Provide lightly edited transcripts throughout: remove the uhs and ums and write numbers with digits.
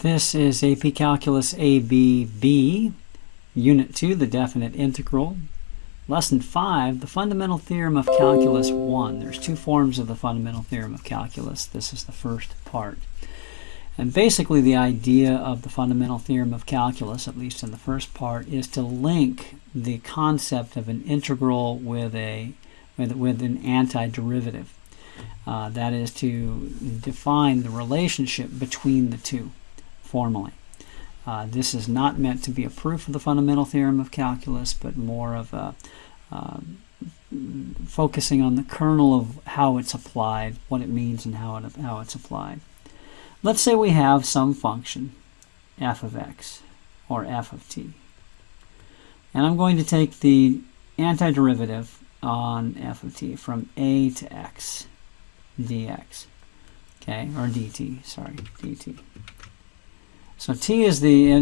This is AP Calculus ABB, Unit 2, the definite integral. Lesson 5, the fundamental theorem of Calculus 1. There's two forms of the fundamental theorem of calculus. This is the first part. And basically the idea of the fundamental theorem of calculus, at least in the first part, is to link the concept of an integral with an antiderivative. That is to define the relationship between the two formally. This is not meant to be a proof of the fundamental theorem of calculus, but more of a focusing on the kernel of how it's applied, what it means and how it's applied. Let's say we have some function, f of x, or f of t. And I'm going to take the antiderivative on f of t from a to x dx, okay, or dt, sorry, dt. So t is the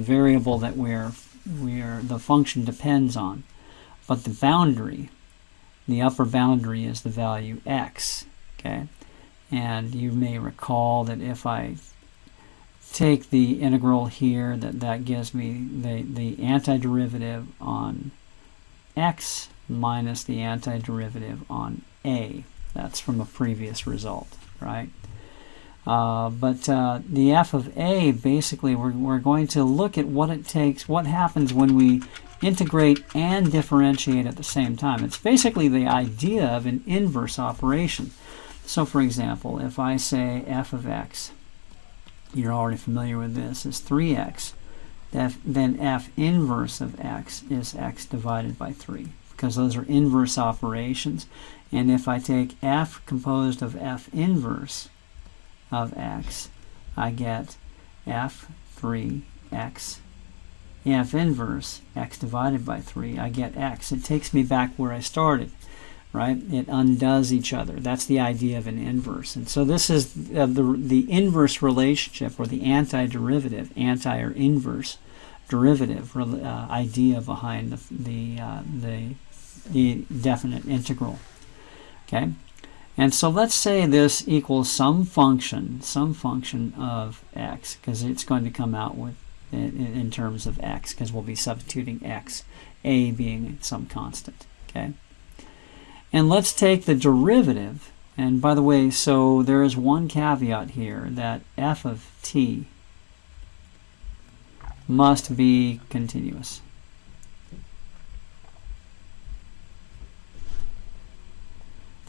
variable that the function depends on, but the boundary, the upper boundary, is the value x, okay. And you may recall that if I take the integral here, that gives me the antiderivative on x minus the antiderivative on a. That's from a previous result, right? But the f of a, basically, we're going to look at what it takes, what happens when we integrate and differentiate at the same time. It's basically the idea of an inverse operation. So, for example, if I say f of x, you're already familiar with this, is 3x, then f inverse of x is x divided by 3, because those are inverse operations. And if I take f composed of f inverse of x, I get f3x. F inverse x divided by 3, I get x. It takes me back where I started, right? It undoes each other. That's the idea of an inverse. And so this is the inverse relationship, or the antiderivative, anti or inverse derivative idea behind the definite integral. Okay, and so let's say this equals some function of x, because it's going to come out with in terms of x, because we'll be substituting x, a being some constant. Okay, and let's take the derivative. And by the way, so there is one caveat here, that f of t must be continuous.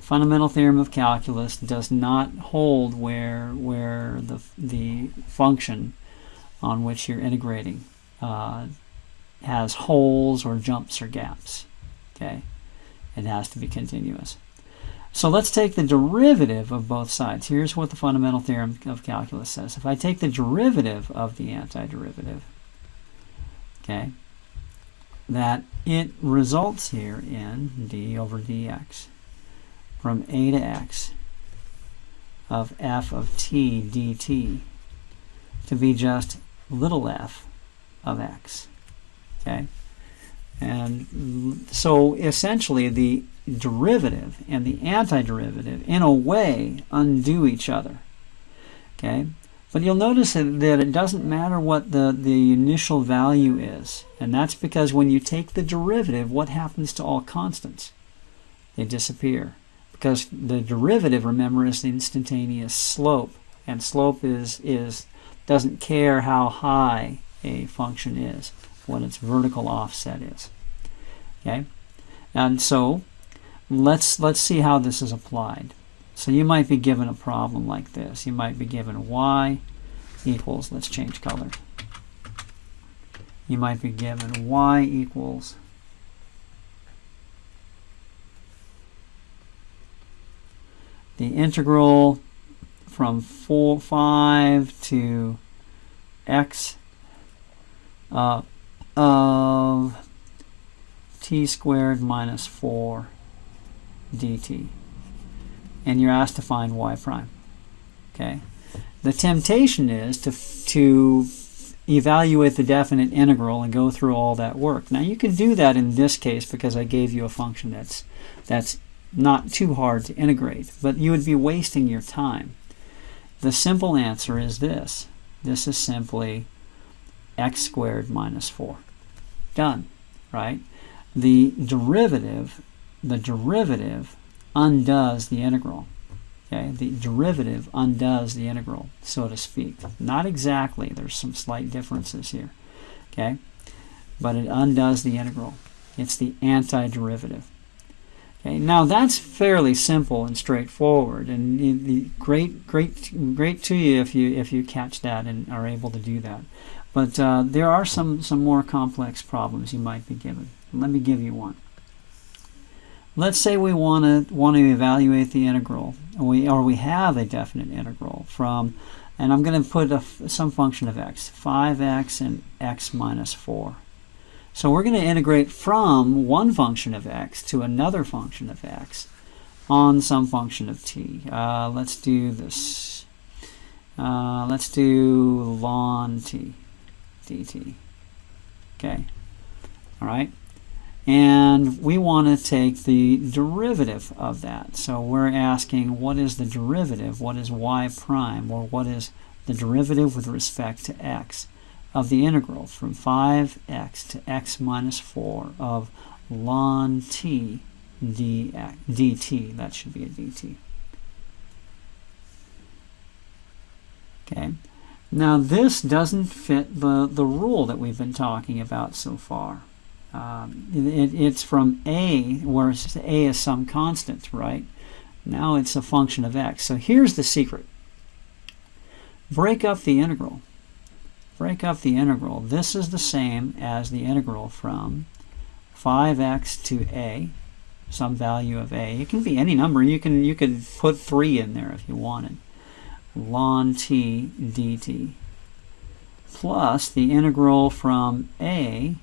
Fundamental theorem of calculus does not hold where the function on which you're integrating has holes or jumps or gaps. Okay, it has to be continuous. So let's take the derivative of both sides. Here's what the fundamental theorem of calculus says. If I take the derivative of the antiderivative, okay, that it results here in d over dx from a to x of f of t dt to be just little f of x. Okay, and so essentially the derivative and the antiderivative in a way undo each other. Okay, but you'll notice that it doesn't matter what the initial value is, and that's because when you take the derivative, what happens to all constants? They disappear. Because the derivative, remember, is the instantaneous slope, and slope doesn't care how high a function is, what its vertical offset is. Okay, and so let's see how this is applied. So you might be given a problem like this. You might be given y equals, let's change color. You might be given y equals the integral from 5 to x of t squared minus 4 dt. And you're asked to find y prime. Okay. The temptation is to evaluate the definite integral and go through all that work. Now you can do that in this case because I gave you a function that's not too hard to integrate, but you would be wasting your time. The simple answer is this. This is simply x squared minus 4. Done, right? The derivative undoes the integral. Okay, the derivative undoes the integral, so to speak. Not exactly. There's some slight differences here. Okay, but it undoes the integral. It's the antiderivative. Okay, now that's fairly simple and straightforward, and great to you if you catch that and are able to do that. But there are some more complex problems you might be given. Let me give you one. Let's say we want to evaluate the integral, or we have a definite integral from, and I'm going to put some function of x, 5x and x minus 4. So we're going to integrate from one function of x to another function of x on some function of t. Let's do this. Let's do ln t dt. Okay. All right. And we want to take the derivative of that. So we're asking, what is the derivative? What is y prime? Or what is the derivative with respect to x of the integral from 5x to x minus 4 of ln t dt? That should be a dt. Okay. Now this doesn't fit the rule that we've been talking about so far. It's from a, where a is some constant, right? Now it's a function of x. So here's the secret. Break up the integral. Break up the integral. This is the same as the integral from 5x to a, some value of a. It can be any number. You could put 3 in there if you wanted. Ln t dt plus the integral from a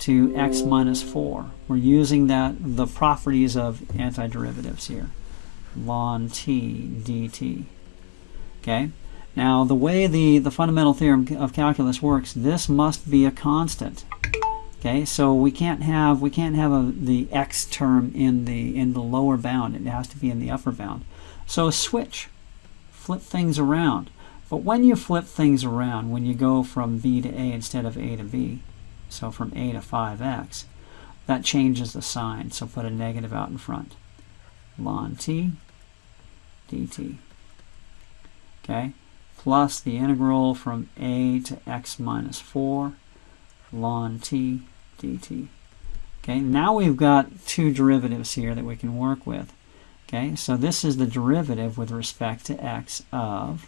to x minus 4. We're using the properties of antiderivatives here. Ln t dt. Okay. Now the way the fundamental theorem of calculus works, this must be a constant. Okay. So we can't have the x term in the lower bound. It has to be in the upper bound. So switch, flip things around. But when you flip things around, when you go from b to a instead of a to b, so from a to 5x, that changes the sign. So put a negative out in front. Ln t dt. Okay? Plus the integral from a to x minus 4 ln t dt. Okay? Now we've got two derivatives here that we can work with. Okay? So this is the derivative with respect to x of,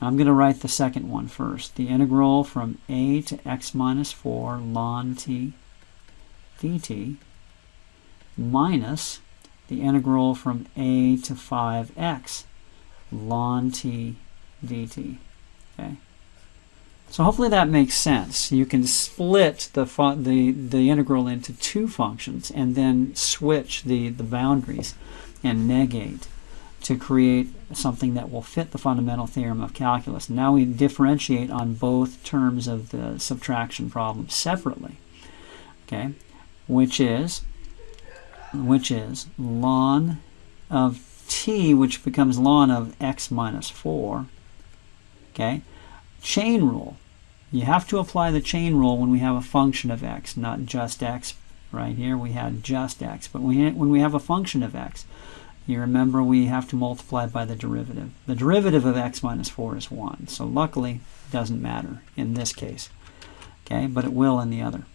I'm going to write the second one first. The integral from a to x minus 4 ln t dt minus the integral from a to 5x ln t dt. Okay. So hopefully that makes sense. You can split the integral into two functions and then switch the boundaries and negate to create something that will fit the fundamental theorem of calculus. Now we differentiate on both terms of the subtraction problem separately, okay, which is ln of t, which becomes ln of x minus 4, okay. Chain rule. You have to apply the chain rule when we have a function of x, not just x. Right here we had just x, but when we have a function of x, you remember we have to multiply by the derivative. The derivative of x minus 4 is 1. So luckily, it doesn't matter in this case. Okay, but it will in the other.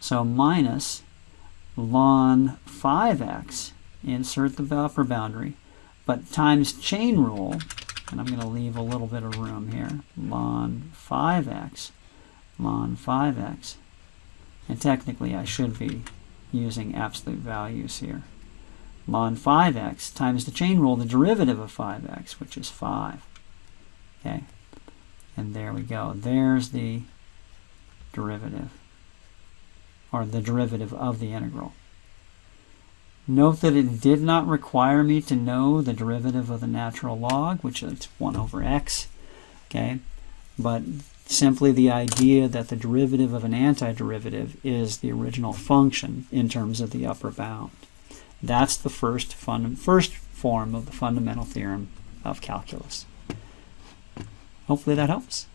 So minus ln 5x, insert the upper boundary, but times chain rule, and I'm going to leave a little bit of room here, ln 5x, and technically I should be using absolute values here. Ln 5x times the chain rule, the derivative of 5x, which is 5. Okay, and there we go. There's the derivative, or the derivative of the integral. Note that it did not require me to know the derivative of the natural log, which is 1 over x, okay, but simply the idea that the derivative of an antiderivative is the original function in terms of the upper bound. That's the first form of the fundamental theorem of calculus. hopefully that helps.